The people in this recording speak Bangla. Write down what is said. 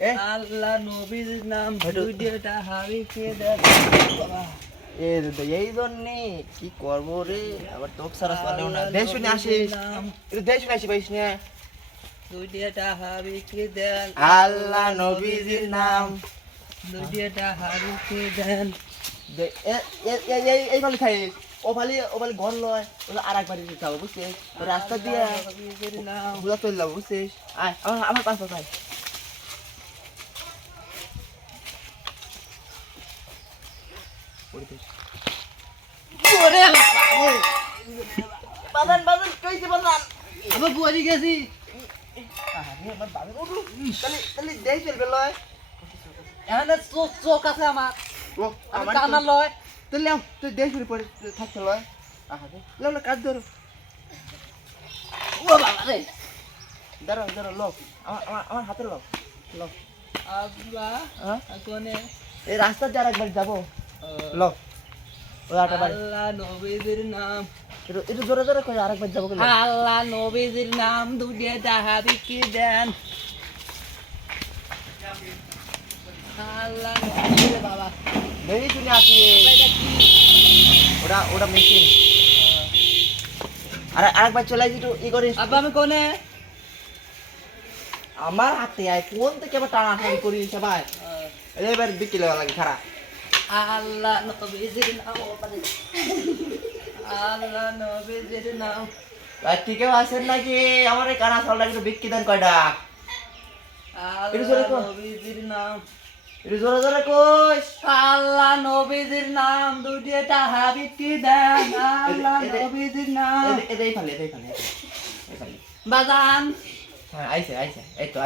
আল্লাহ নবীর নাম দুইটা হাবিকে দেন এই জন্যে কি করবো রে আবার তোক সারা চলেও না দেশ শুনে আসিস দেশ শুনে আসি পাইস না দুইটা হাবিকে দেন আল্লাহ নবীজির নাম দুইটা হাবিকে দেন এই ভালো খাইস ও ভালো ঘর লয় আর একবার যাবো বুঝছিস রাস্তা দিয়ে নবীর নাম বুঝা চলে যাবো বুঝছিস আয় আমার পাশ পাশ বাজান কইছে বাজান আবার বুয়ারি গেছি তাহলে দেই চলবে লয় এখানে চোখ আছে আমার ও আমি আমার কানা লয় তাহলে তুই দেই চলে পড়ে থাকতে লয় লো কাজ ধরো ও বাবা রে ধরো লো আমার হাতে লো লো আব্বা হ্যাঁ কোনে এই রাস্তা দিয়ে আরেকবার যাবো লো ওটা বাড়ি আল্লাহ নবীর নাম একটু জোরে জোরে কই আরেকবার যাবো কেন আল্লাহ নবীর নাম দুইটা হাবিকে দেন আল্লাহ নবীর বাবা দেই শুনে আসি ওটা মেশিন আরেকবার চলে আসি একটু ই করিস আব্বা আমি কোনে আমার হাতে আয় কোন থেকে আবার টানাটানি করি সবাই এবার বিকেলে লাগে খারাপ আল্লাহ নবীর নাম আল্লাহ নবীর নাম কি কেউ আসেন নাকি আমার এই কানা সালটা একটু বিক্রি দেন কয়টা আল্লাহ নবীর নাম একটু জোরে জোরে কইস আল্লাহ নবীর নাম দুইটা হাবিকে দেন আল্লাহ নবীর নাম এদের ফালে বাজান হ্যাঁ আইছে এই তো